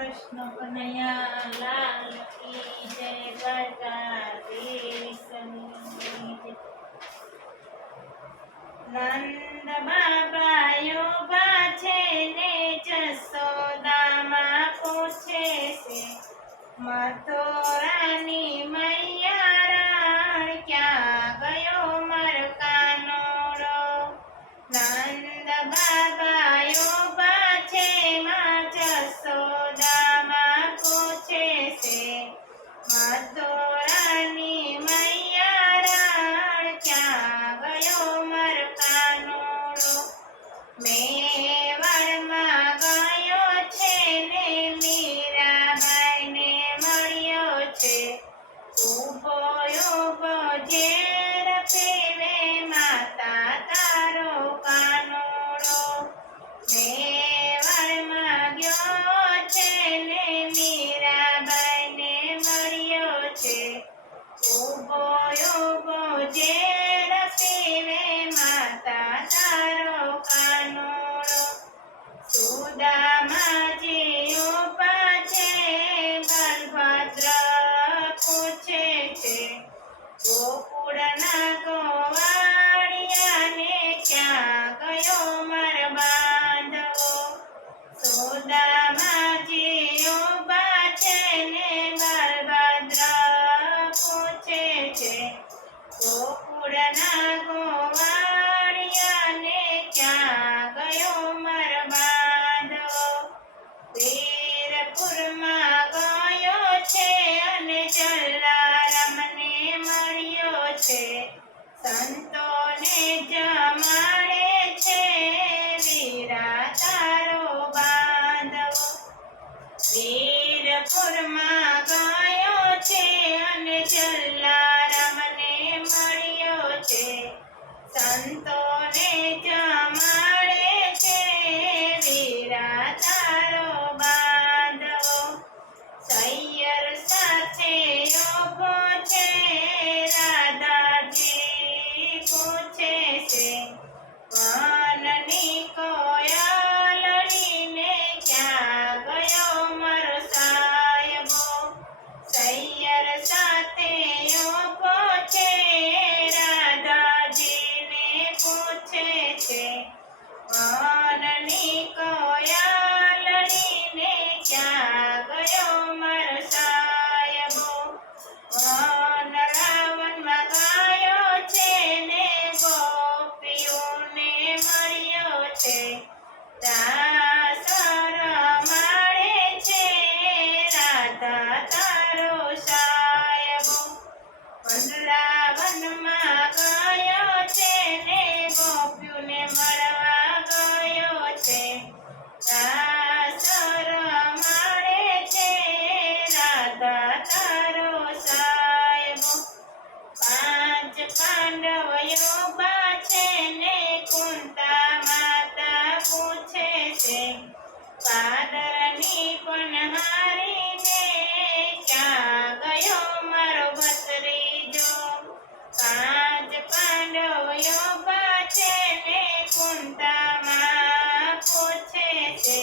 कृष्ण कन्हैया लाल की जय। द्वारकाधीश की जय। नंद बाबा योबा छे ने जसोदामा पूछे से मथुरानी मैया रण क्या गयो मारो कानोड़ो। नंद बाबा योबा छे मां जसोदामा पूछे से मथुरानी मैया रण क्या गयो मारो कानोड़ो। मेवाड़માં ગયો છે ને મીરાબાઈને મળ્યો છે ઊભો ઊભો ઝેર પીવે માતા તારો કાનોડો। મેવાડમાં ગયો છે ને મીરાબાઈને મળ્યો છે ઊભો ઊભો ઝેર પીવે માતા તારો કાનોડો। સુદામાજી ઊભા છે બલભદ્ર પૂછે છે ગોકુળના ગોવાળિયાને ક્યાં ગયો મારો બાંધવો। સુદામાજી ઊભા છે ને બલભદ્ર પૂછે છે ગોકુળના ગોવાળિયાને ક્યાં ગયો મારો બાંધવો। વીરપુરમાં ગયો છે અને જલારામને મળ્યો છે સંતોને જમાડે છે વીરા તારો બાંધવો। વીરપુરમાં ગયો છે અને જલારામને મળ્યો છે સંતોને જમાડે છે વીરા તારો બાંધવો। સૈયર સાથે ઊભો છે રાધાજી પૂછે છે વનની કોયલડીને ક્યાં ગયો મારો સાહેબો। સૈયર સાથે ઊભો છે રાધાજીને પૂછે છે વનની કોયલડીને ક્યાં ગયો મારો સાહેબો। વનરાવનમાં ગયો છે ને ગોપીઓને મળ્યો છે રાસ રમાડે છે રાધા તારો સાહેબો। વનરાવનમાં ગયો છે ને ગોપીઓને મળવા ગયો છે રાસ રમાડે છે રાધા તારો સાહેબો। પાંચ પાંડવ ઊભા છે ને કુંતા માતા પૂછે છે પાદરની પનહારીને ક્યાં ગયો મારો ભત્રીજો। પાંચ પાંડવ ઊભા છે ને કુંતામાં પૂછે છે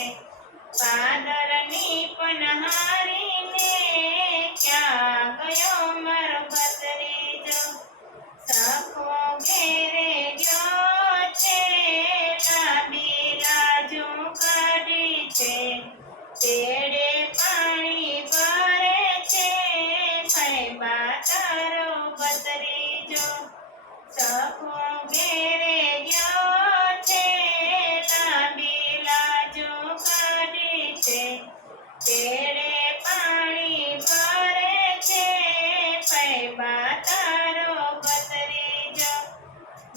પાદરની પનહારીને ક્યાં ગયો મારો ભત્રીજો। સખો ઘેરે ગયો છે લાંબી લાજો કાઢી છે તેડે પાણી ભરે છે ફૈબા તારો ભત્રીજો। સખો ઘેરે ગયો છે લાંબી લાજો કાઢી છે તેડે પાણી ભરે છે ફૈબા તારો ભત્રીજો।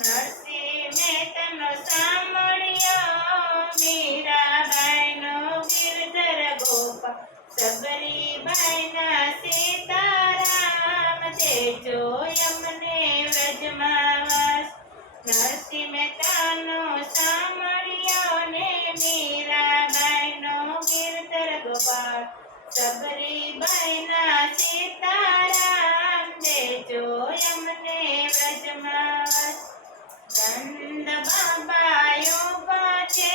નરસિંહ મહેતાનો સાંભળ્યો મીરાબાઈનો ગિરધર ગોપાલ સબરીબાઈના સીતારામ દેજો અમને વ્રજમાં વાસ। નરસિંહ મહેતાનો સાંભળ્યો ને મીરાબાઈનો ગિરધર ગોપાલ સબરીબાઈના સીતારામ દેજો અમને વ્રજમાં વાસ। નંદ બાબા યોગા છે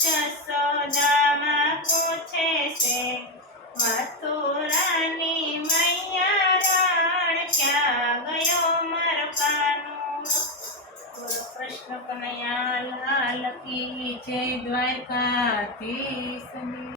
જસોદામાં પૂછે છે મથુરાની મૈયા રણ ક્યાં ગયો મારો કાનો બોલો કૃષ્ણ કનૈયા લાલ કી જય દ્વારકાધીશની